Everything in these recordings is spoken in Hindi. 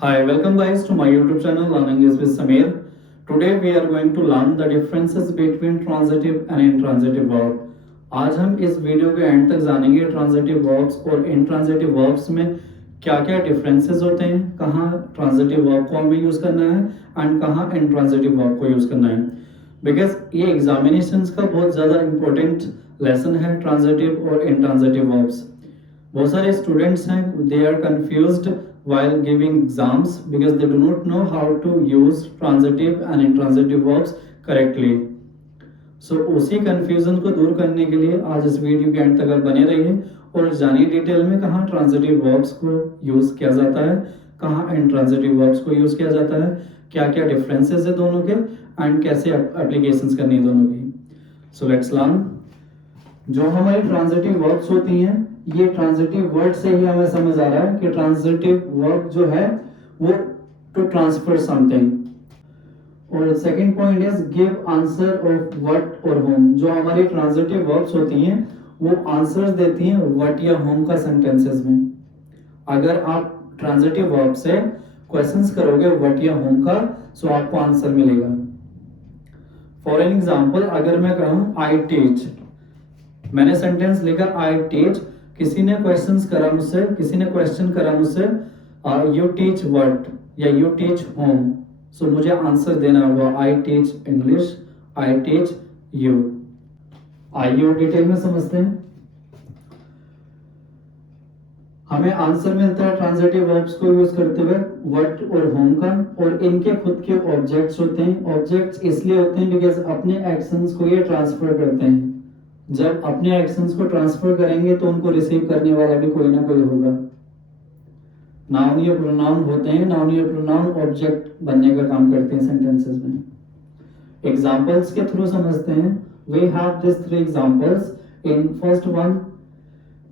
Hi, welcome guys to my YouTube channel Learning is with Samir. Today we are going to learn the differences between transitive and intransitive verb. आज हम इस वीडियो के एंड तक जानेंगे ट्रांजिटिव वर्ब्स और इंट्रांजिटिव वर्ब्स में क्या क्या डिफरेंसेस होते हैं, कहाँ ट्रांजिटिव वर्ब को हमें यूज़ करना है एंड कहाँ इंट्रांजिटिव वर्ब को यूज़ करना है. बिकॉज ये एग्जामिनेशंस का बहुत ज़्यादा इंपॉर्टेंट लेसन है ट्रांजिटिव और इंट्रांजिटिव वर्ब्स. बहुत सारे स्टूडेंट्स हैं, they are confused while giving exams because they do not know how to use transitive and intransitive verbs correctly. So उसी confusion को दूर करने के लिए आज इस वीडियो के एंड तक आप बने रहिए और जानिए डिटेल में कहाँ ट्रांजिटिव वर्ब्स को यूज किया जाता है, कहाँ इंट्रांजिटिव वर्ब्स को यूज किया जाता है, क्या क्या डिफरेंसेस है दोनों के एंड कैसे एप्लीकेशंस करनी है दोनों की. So let's learn. जो हमारी ट्रांजिटिव वर्ब्स होती हैं, ये ट्रांजिटिव वर्ड से ही हमें समझ आ रहा है कि ट्रांजिटिव वर्ब जो है वो टू ट्रांसफर समथिंग. और second point is give answer of what और होम. जो हमारी ट्रांजिटिव वर्ब्स होती हैं वो आंसर्स देती हैं व्हाट या होम का सेंटेंसेस में. अगर आप ट्रांजिटिव वर्ब से क्वेश्चंस करोगे व्हाट या होम का, सो आपको आंसर मिलेगा. फॉर एन एग्जांपल, अगर मैं कहूं आई टीच, मैंने सेंटेंस लिखा आई टीच, किसी ने क्वेश्चन करा मुझसे यू टीच व्हाट या यू टीच होम, सो मुझे आंसर देना होगा I teach English, I teach you. आइए डिटेल में समझते हैं. हमें आंसर मिलता है ट्रांजिटिव वर्ब्स को यूज करते हुए व्हाट और होम का, और इनके खुद के ऑब्जेक्ट्स होते हैं. ऑब्जेक्ट्स इसलिए होते हैं बिकॉज अपने एक्शंस को ये ट्रांसफर करते हैं. जब अपने एक्शंस को ट्रांसफर करेंगे तो उनको रिसीव करने वाला भी कोई ना कोई होगा. नाउन या प्रोनाउन होते हैं, नाउन या प्रोनाउन ऑब्जेक्ट बनने का काम करते हैं सेंटेंसेस में. एग्जांपल्स के थ्रू समझते हैं. We have this three examples. In first one,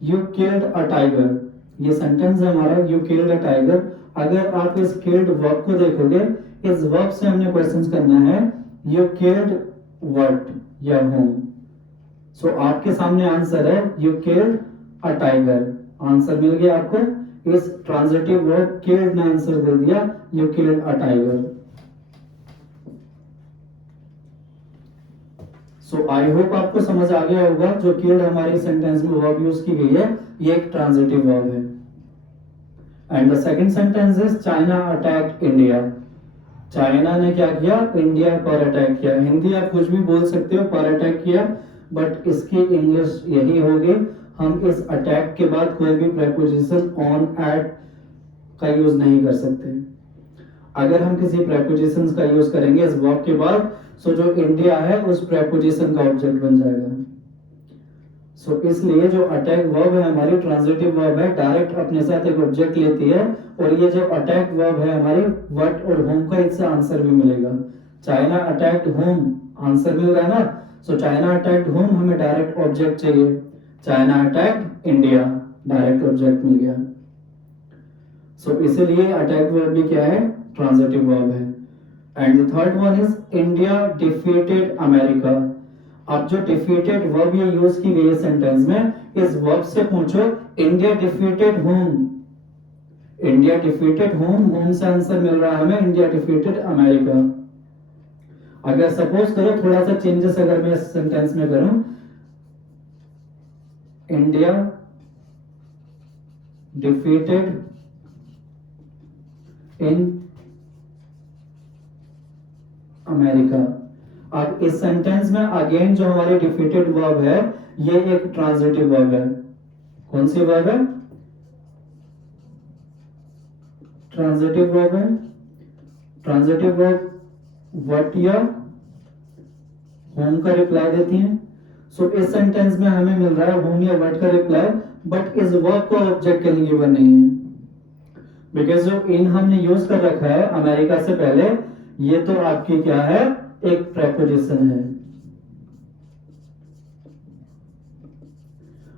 you killed a tiger. ये सेंटेंस है हमारा, यू किल्ड अ टाइगर. अगर आप इस किल्ड वर्ब को देखोगे, इस वर्ब से हमने क्वेश्चंस करना है यू किल्ड व्हाट या होम. सो आपके सामने आंसर है you killed a tiger. Answer मिल गया आपको. इस ट्रांजिटिव वर्ब किल्ड ने आंसर दे दिया you killed a tiger. So I hope आपको समझ आ गया होगा जो किल्ड हमारी सेंटेंस में वर्ब यूज की गई है ये एक ट्रांजिटिव वर्ब है. And the second sentence is China attacked India. China ने क्या किया? इंडिया पर अटैक किया. हिंदी आप कुछ भी बोल सकते हो, पर अटैक किया, बट इसकी इंग्लिश यही होगी. हम इस अटैक के बाद कोई भी प्रेपोजिशन ऑन, एट का यूज नहीं कर सकते. अगर हम किसी प्रेपोजिशन का यूज करेंगे इस वर्ब के बाद, सो जो इंडिया है उस प्रेपोजिशन का ऑब्जेक्ट बन जाएगा. सो इसलिए जो अटैक वर्ब है हमारी ट्रांजिटिव वर्ब है, डायरेक्ट अपने साथ एक ऑब्जेक्ट लेती है. और ये जो अटैक वर्ब है हमारी व्हाट और होम का, इससे आंसर भी मिलेगा. चाइना अटैक्ड होम, आंसर मिल रहा है ना. सो चाइना अटैक्ड होम, हमें डायरेक्ट ऑब्जेक्ट चाहिए. China attacked India, direct object मिल गया. सो इसीलिए अटैक वर्ब भी क्या है? ट्रांजिटिव वर्ब है. And the third one is India defeated America. अब जो डिफीटेड वर्ब ये यूज की गई है सेंटेंस में, इस वर्ब से पूछो India defeated home. India defeated home, home से आंसर मिल रहा है हमें इंडिया डिफीटेड अमेरिका. अगर सपोज करो थोड़ा सा चेंजेस अगर मैं इस सेंटेंस में करूं, इंडिया डिफीटेड इन अमेरिका. अब इस सेंटेंस में अगेन जो हमारी डिफीटेड वर्ब है ये एक ट्रांजिटिव वर्ब है. कौन सी वर्ब है? ट्रांजिटिव वर्ब है. ट्रांजिटिव वर्ब व्हाट या होम का रिप्लाई देती हैं. सो इस सेंटेंस में हमें मिल रहा है होम या व्हाट का रिप्लाई, बट इस वर्ब को ऑब्जेक्ट कहीं गिवन नहीं है. बिकॉज जो इन हमने यूज कर रखा है अमेरिका से पहले, ये तो आपकी क्या है? एक प्रेपोजिशन है.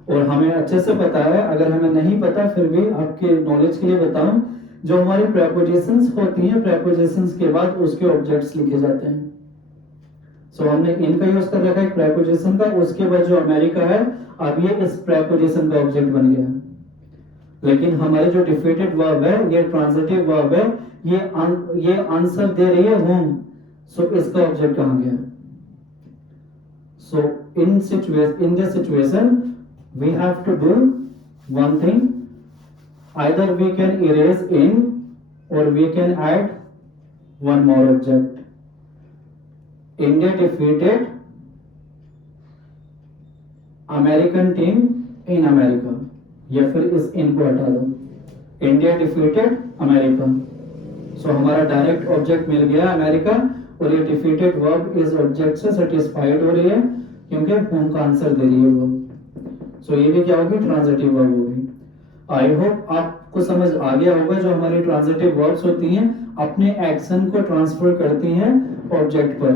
और हमें अच्छे से पता है, अगर हमें नहीं पता फिर भी आपके नॉलेज के लिए बताऊं, जो हमारी प्रेपोजिशंस होती हैं, प्रेपोजिशंस के बाद उसके ऑब्जेक्ट्स लिखे जाते हैं. सो हमने इनका यूज कर रखा है प्रेपोजिशन का, उसके बाद जो अमेरिका है अब ये इस प्रेपोजिशन का ऑब्जेक्ट बन गया. लेकिन हमारे जो डिफीटेड वर्ब है ये ट्रांजिटिव वर्ब है, ये आंसर दे रही है होम, सो इसका ऑब्जेक्ट कहां गया? So in this situation we have to do one thing, either we can erase in or we can add one more object. India defeated American team in America, या फिर इस इन को हटा दो, इंडिया डिफीटेड अमेरिका, सो हमारा डायरेक्ट ऑब्जेक्ट मिल गया अमेरिका, और ये डिफीटेड वर्ब इस ऑब्जेक्ट से सेटिस्फाइड हो रही है क्योंकि होम का आंसर दे रही है वो, सो ये भी क्या होगी? ट्रांजिटिव वर्ब होगी। आई होप आपको समझ आ गया होगा, जो हमारी ट्रांजिटिव वर्ब्स होती हैं अपने एक्शन को ट्रांसफर करती हैं ऑब्जेक्ट पर,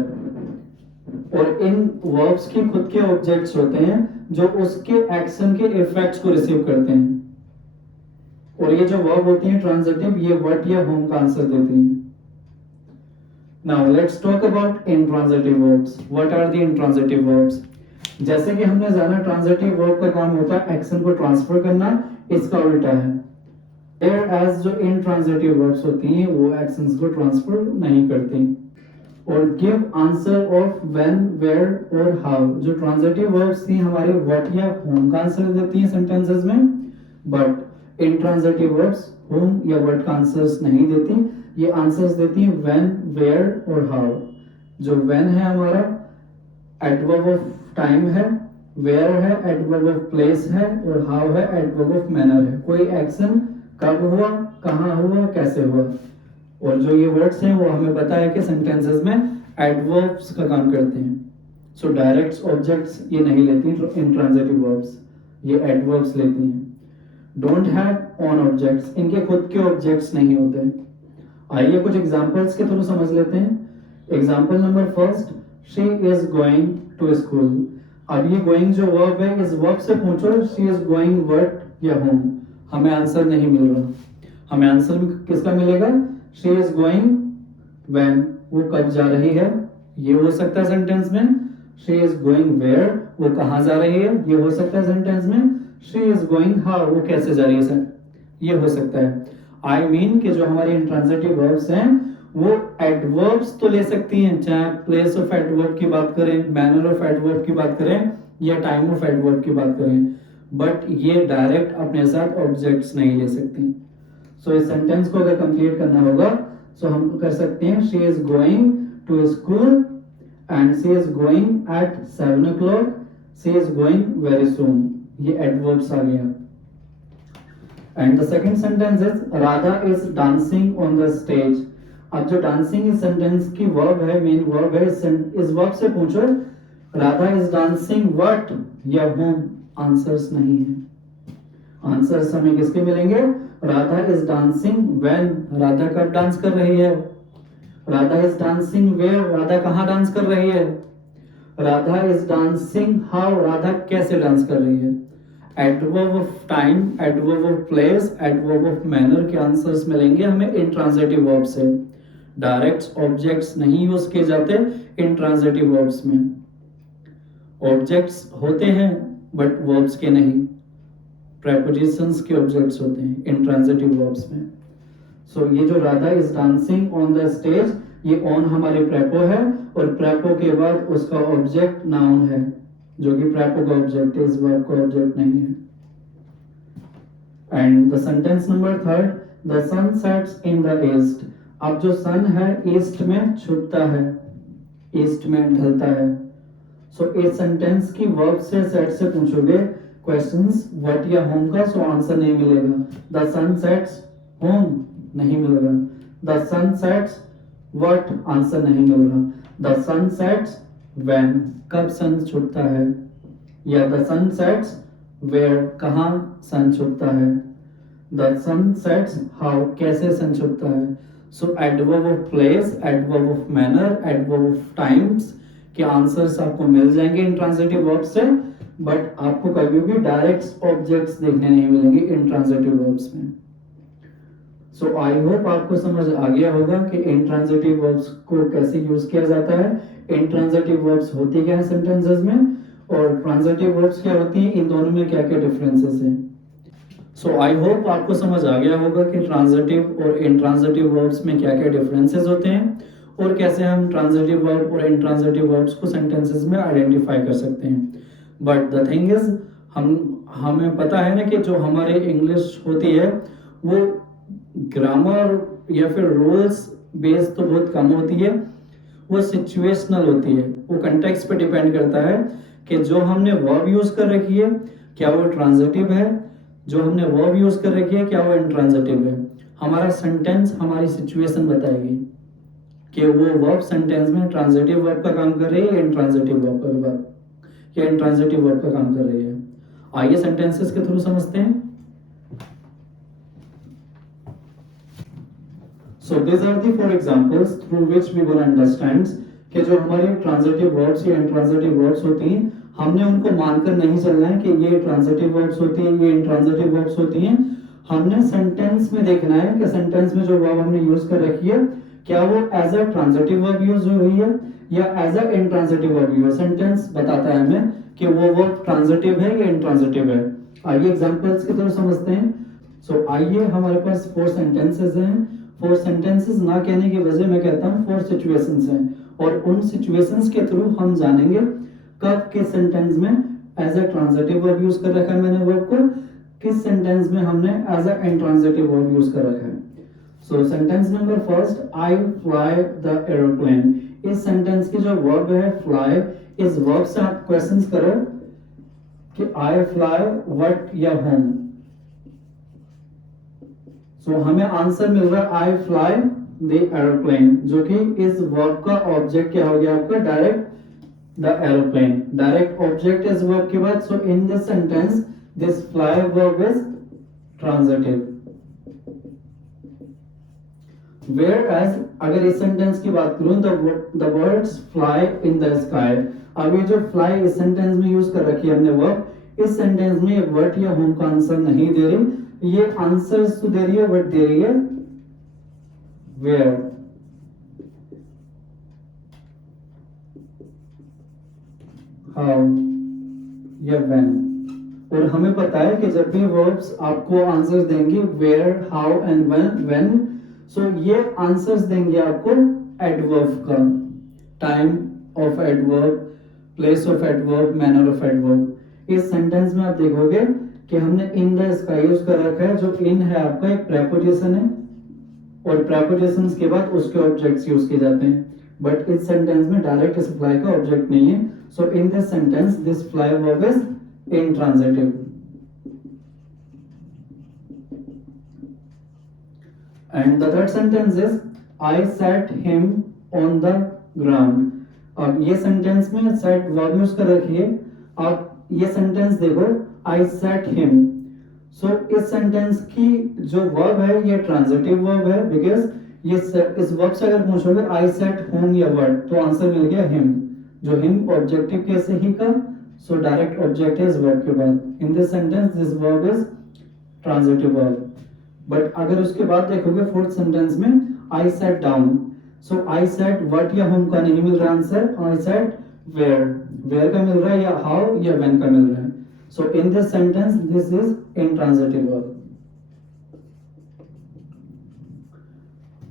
और इन वर्ब्स की खुद के ऑब्जेक्ट्स होते हैं जो उसके एक्शन के इफेक्ट्स को रिसीव करते हैं, और ये जो वर्ब होती है ट्रांजिटिव, ये व्हाट या होम का आंसर देती हैं। Now let's talk about intransitive verbs. What are the intransitive verbs? जैसे कि हमने जाना ट्रांजिटिव वर्ब का काम होता है एक्शन को ट्रांसफर करना, इसका उल्टा है। एज जो इंट्रांजिटिव वर्ब्स होती हैं वो एक्शंस को ट्रांसफर नहीं करती। और give answer of when, where और हाउ, जो ट्रांजिटिव वर्ब्स थी हमारे व्हाट या होम का आंसर देती हैं सेंटेंसेस में, बट इंट्रांजिटिव वर्ब्स होम या व्हाट का आंसर्स नहीं देती, ये आंसर्स देती हैं व्हेन, वेयर और हाउ। जो व्हेन है हमारा एडवर्ब ऑफ टाइम है, वेयर है एडवर्ब ऑफ प्लेस है, और हाउ है एडवर्ब ऑफ मैनर है, कोई एक्शन कब हुआ, कहां हुआ, कैसे हुआ। और जो ये वर्ड्स हैं वो हमें पता है कि सेंटेंसेस में एडवर्ब्स का काम करते हैं, सो डायरेक्ट ऑब्जेक्ट्स ये नहीं लेती इंट्रांजिटिव वर्ब्स, ये एडवर्ब्स लेती हैं। डोंट हैव ऑन ऑब्जेक्ट्स, इनके खुद के ऑब्जेक्ट्स नहीं होते। आइए कुछ एग्जांपल्स के थ्रू समझ लेते हैं। Example number first, she is going to school. अब ये गोइंग जो वर्ब है, इस वर्ब से पूछो शी इज गोइंग वर्ट या होम, हमें आंसर नहीं मिल रहा। हमें आंसर किसका मिलेगा? शी इज गोइंग व्हेन, वो कब जा रही है, ये हो सकता है सेंटेंस में। शी इज गोइंग वेयर, वो कहां जा रही है, ये हो सकता है सेंटेंस में। शी इज गोइंग हाउ, वो कैसे जा रही है, ये हो सकता है। आई मीन कि जो हमारी इंट्रांजिटिव वर्ब्स हैं वो एडवर्ब्स तो ले सकती हैं, चाहे प्लेस ऑफ एडवर्ब की बात करें, मैनर ऑफ एडवर्ब की बात करें, या टाइम ऑफ एडवर्ब की बात करें, बट ये डायरेक्ट अपने साथ ऑब्जेक्ट्स नहीं ले सकती। सो इस सेंटेंस को अगर कंप्लीट करना होगा सो हम कर सकते हैं she is going to school and she is going at 7 o'clock, she is going very soon, ये एडवर्ब्स आ गया। And the second sentence is Radha is dancing on the stage. अब जो डांसिंग इस सेंटेंस की वर्ब है, मेन वर्ब है, इस वर्ब से पूछो राधा इज डांसिंग व्हाट या होम, आंसर्स नहीं है। आंसर्स हमें किसके मिलेंगे? Radha is dancing when, Radha कब डांस कर रही है। Radha is dancing where, Radha कहां डांस कर रही है। Radha is dancing how, Radha कैसे डांस कर रही है। Adverb of time, adverb of place, adverb of manner के आंसर्स मिलेंगे हमें इंट्रांजिटिव वर्ब से। डायरेक्ट ऑब्जेक्ट्स नहीं यूज किए जाते इंट्रांजिटिव वर्ब्स में। ऑब्जेक्ट्स होते हैं बट वर्ब्स के नहीं, प्रेपोजिशंस के ऑब्जेक्ट्स होते हैं इंट्रांजिटिव वर्ब्स में। सो ये जो Radha is dancing on the stage, ये ऑन हमारे प्रेपो है, और प्रेपो के बाद उसका ऑब्जेक्ट नाउन है, जो कि प्रेपो का ऑब्जेक्ट है, इस वर्ब का ऑब्जेक्ट नहीं है। And the sentence number third, the sun sets in the east. अब जो सन है ईस्ट में छुपता है, ईस्ट में ढलता है। सो इस सेंटेंस की वर्ब से सेट से पूछोगे क्वेश्चंस व्हाट या होम का, सो आंसर नहीं मिलेगा। द सन सेट्स होम नहीं मिलेगा। The sun sets what, answer नहीं मिल रहा। द सन सेट्स व्हेन, कब सन छुपता है, या द सन सेट्स वेयर, कहां सन छुपता है। द सन सेट्स हाउ, कैसे सन छुपता है। So adverb of place, adverb of manner, adverb of times के आंसर्स आपको मिल जाएंगे इंट्रांजिटिव वर्ब से, बट आपको कभी भी डायरेक्ट ऑब्जेक्ट्स देखने नहीं मिलेंगे इंट्रांजिटिव वर्ब्स में। सो आई होप आपको समझ आ गया होगा कि इंट्रांजिटिव वर्ब्स को कैसे यूज किया जाता है, इंट्रांजिटिव वर्ब्स होती क्या है सेंटेंसेस में, और ट्रांजिटिव वर्ब्स क्या होती हैं, इन दोनों में क्या क्या डिफरेंसेस हैं। सो आई होप आपको समझ आ गया होगा कि ट्रांजिटिव और इंट्रांजिटिव वर्ब्स में क्या क्या डिफरेंसेस होते हैं और कैसे हम ट्रांजिटिव वर्ब और इंट्रांजिटिव वर्ब्स को सेंटेंसेस में आइडेंटिफाई कर सकते हैं। बट द थिंग इज हमें पता है ना कि जो हमारी इंग्लिश होती है वो ग्रामर या फिर रूल्स बेस तो बहुत कम होती है, वो सिचुएशनल होती है, वो कंटेक्स्ट पे डिपेंड करता है कि जो हमने वर्ब यूज कर रखी है क्या वो ट्रांजिटिव है, जो हमने वर्ब यूज कर रखी है क्या वो इंट्रांजिटिव है। हमारा सेंटेंस हमारी सिचुएशन बताएगी कि वो वर्ब सेंटेंस में ट्रांजिटिव वर्ब का काम कर रही है या इंट्रांजिटिव वर्ब का काम कर रही है। आइए सेंटेंसेस के थ्रू समझते हैं। So these are the four examples through which we will understand कि जो हमारी ट्रांजिटिव वर्ब्स या इंट्रांजिटिव वर्ब्स होती हैं हमने उनको मानकर नहीं चलना है कि ये ट्रांजिटिव वर्ब्स होती हैं ये इंट्रांजिटिव वर्ब्स होती हैं। हमने सेंटेंस में देखना है कि सेंटेंस में जो वर्ब हमने यूज कर रखी है क्या वो as a transitive verb use हुई है या as a intransitive verb use. Sentence बताता है हमें कि वो वर्ब ट्रांजिटिव है या इंट्रांजिटिव है। आइए एग्जांपल्स की तरफ समझते हैं। सो आइए हमारे पास 4 सेंटेंसेस हैं। 4 सेंटेंसेस ना कहने की वजह मैं कहता हूँ 4 सिचुएशंस हैं और उन सिचुएशंस के थ्रू हम जानेंगे कब किस सेंटेंस में as a transitive verb use कर रखा है मैंने वर्ब को, किस सेंटेंस में हमने as a intransitive verb use कर रखा है। So sentence number first, I fly the aeroplane. इस सेंटेंस की जो वर्ब है फ्लाई, इस वर्ब से आप क्वेश्चंस करो कि आई फ्लाई व्हाट या होम। सो हमें आंसर मिल रहा है आई फ्लाई द एरोप्लेन, जो कि इस वर्ब का ऑब्जेक्ट क्या हो गया आपका direct the aeroplane. Direct object इस वर्ब के बाद, so in this sentence this fly verb is transitive. Whereas अगर इस सेंटेंस की बात करूं the words fly in the sky, अब ये जो fly इस सेंटेंस में यूज कर रखी है हमने वर्ब, इस सेंटेंस में ये व्हाट या होम का आंसर नहीं दे रही, ये आंसर्स तो दे रही है बट दे रही है where। how या when। और हमें पता है कि जब भी वर्ब्स आपको आंसर्स देंगे where, how and when, सो ये आंसर्स देंगे आपको एडवर्ब का, time of adverb, place of adverb, manner of adverb. इस सेंटेंस में आप देखोगे कि हमने इन द स्काई यूज कर रखा है, जो इन है आपका एक प्रेपोजिशन है और प्रेपोजिशंस के बाद उसके ऑब्जेक्ट्स यूज किए जाते हैं, बट इस सेंटेंस में डायरेक्ट इस फ्लाई का ऑब्जेक्ट नहीं है। So in this sentence this fly verb is intransitive. And the third sentence is I sat him on the ground। अब ये सेंटेंस में sat verb यूज कर रखी है। आप ये सेंटेंस देखो I sat him। सो इस सेंटेंस की जो verb है ये ट्रांजिटिव verb है, बिकॉज ये इस verb से अगर पूछोगे I sat whom या what, तो आंसर मिल गया him, जो him ऑब्जेक्टिव कैसे ही का, सो डायरेक्ट ऑब्जेक्ट है इस verb के बाद। In this sentence this verb is transitive verb। But अगर उसके बाद देखोगे फोर्थ सेंटेंस में I sat down, so I sat what या होम का नहीं मिल रहा आंसर, आई सेट वेयर का मिल रहा है या हाउ या व्हेन का मिल रहा है। So in this sentence this is intransitive verb.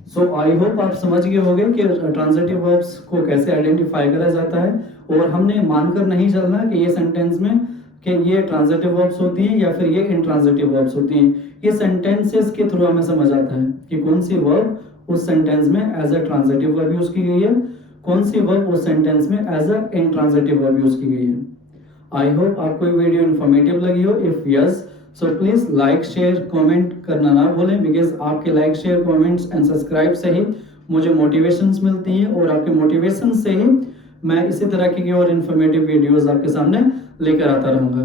So I hope आप समझ गए होंगे कि ट्रांजिटिव वर्ब्स को कैसे आइडेंटिफाई करा जाता है और हमने मानकर नहीं चलना कि ये सेंटेंस में कि ये ट्रांजिटिव वर्ब्स होती हैं या फिर ये इंट्रांजिटिव वर्ब्स होती हैं। ये सेंटेंसेस के थ्रू हमें समझ आता है कि कौन सी वर्ब उस सेंटेंस में as a transitive verb use की गई है, कौन सी वर्ब उस सेंटेंस में as a intransitive verb use की गई है। आई होप आपको ये वीडियो इन्फॉर्मेटिव लगी हो। If yes, so please like share comment करना ना भूलें, बिकॉज आपके like share comments and subscribe से ही मुझे मोटिवेशंस मिलती हैं और आपके मोटिवेशन से ही मैं इसी तरह की और इन्फॉर्मेटिव वीडियोस आपके सामने लेकर आता रहूंगा।